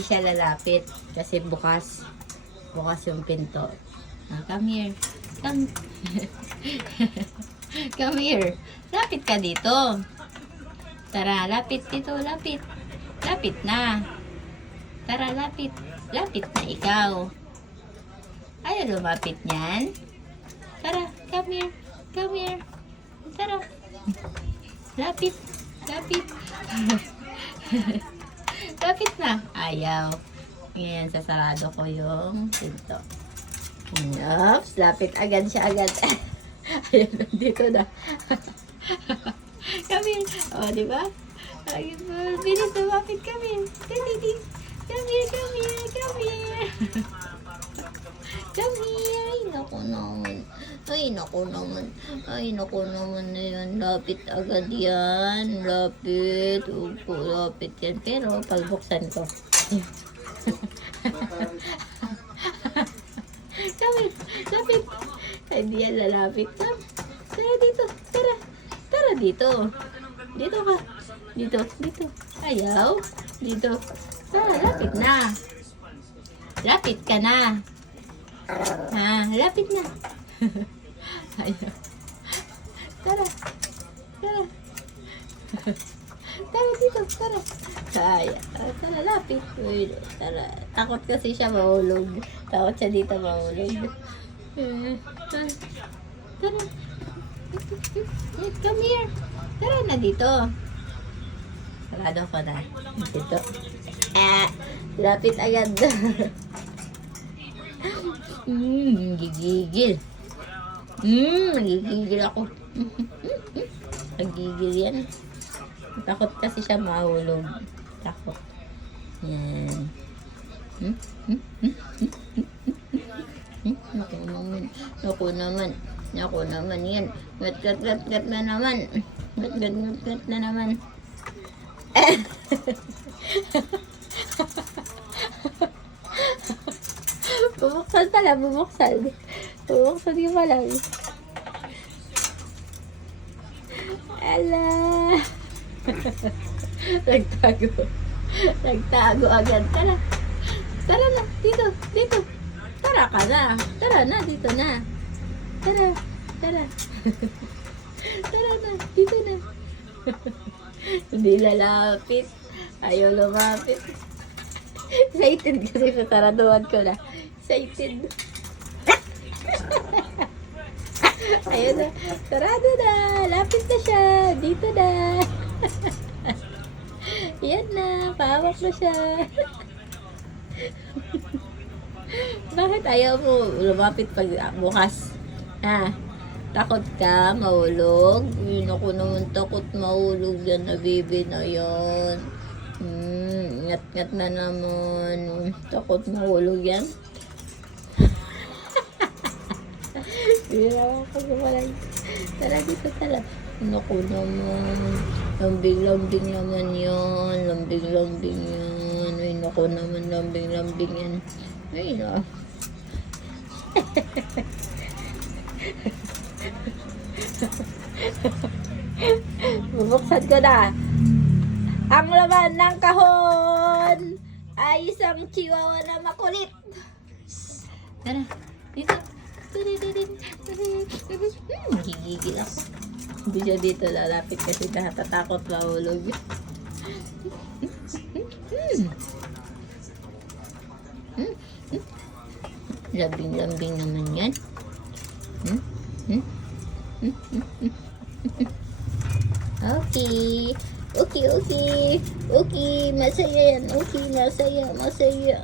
Hindi siya lalapit kasi bukas. Bukas yung pinto. Ah, come here. Come. come here. Lapit ka dito. Tara, lapit dito, lapit. Lapit na. Tara, lapit. Lapit na ikaw. Ayaw lumapit niyan. Tara, come here. Come here. Tara. Lapit. Lapit. Lapit na. Ayaw. Ngayon, sasarado ko yung pinto. Oops, lapit agad siya agad. Ayun, nandito na. Kami. O, oh, di ba? Ay, bilis lumapit kami. Dali, here, come here. Come here. Ay, naku naman. Ay, naku naman. Ay, naku naman na yan. Lapit agad yan. Lapit. Upo, lapit yan. Pero, pagbuksan ko. Lapit, lapit. Ay, di yan lalapit. Tara, tara dito. Tara. Tara dito. Dito ka. Dito, dito. Ayaw. Dito. Tara, lapit na. Lapit ka na. Ha, lapit na. Ayaw. Tara. Tara. Tara dito, tara. Kaya. Tara, lapit. Uy, tara. Takot kasi siya mahulog. Takot siya dito mahulog. Eh, Tara. Tara. Come here. Tara na dito. Sarado ko na. Dito. Eh, lapit agad. Hmm, gigigil. Hmm, nagigigil ako. Nagigil yan. Takot kasi siya mahulog. Takot. Yan. Hmm? Hmm? Hmm? Hmm? Hmm? Hmm? Naku naman. Naku naman. Naku naman yan. Gat gat gat gat na naman. Gat gat gat gat na naman. bubuksan pala, bubuksan. Bubuksan ko pa lang. Ala. Nagtago. Nagtago agad. Tara. Tara na. Dito. Dito. Tara ka na. Tara na. Dito na. Tara. Tara. Tara na. Dito na. Hindi lalapit. Ayaw lumapit. Excited kasi sa taraduhan ko na. Excited. Ayun na. Sarado na. Lapit na siya. Dito na. Yan na. Pahawak na siya. Bakit ayaw mo lumapit pag ah, bukas? Ha? Takot ka? Mahulog? Yun ako naman takot mahulog yan na baby na yan. Hmm, ngat-ngat na naman. Takot mahulog yan. Bira ako gumalang. Tara dito tara. Naku naman. Lambing-lambing naman yan. Lambing-lambing yan. Ay, naku naman. Lambing-lambing yan. Ay, na. Bubuksan ko na. Ang laman ng kahon ay isang chihuahua na makulit. Tara, dito. Hmm, Gigigil ako. Hindi siya dito lalapit kasi natatakot mahulog. Lambing-lambing naman yan. Okay. Okay, okay. Okay, masaya yan. Okay, masaya, masaya.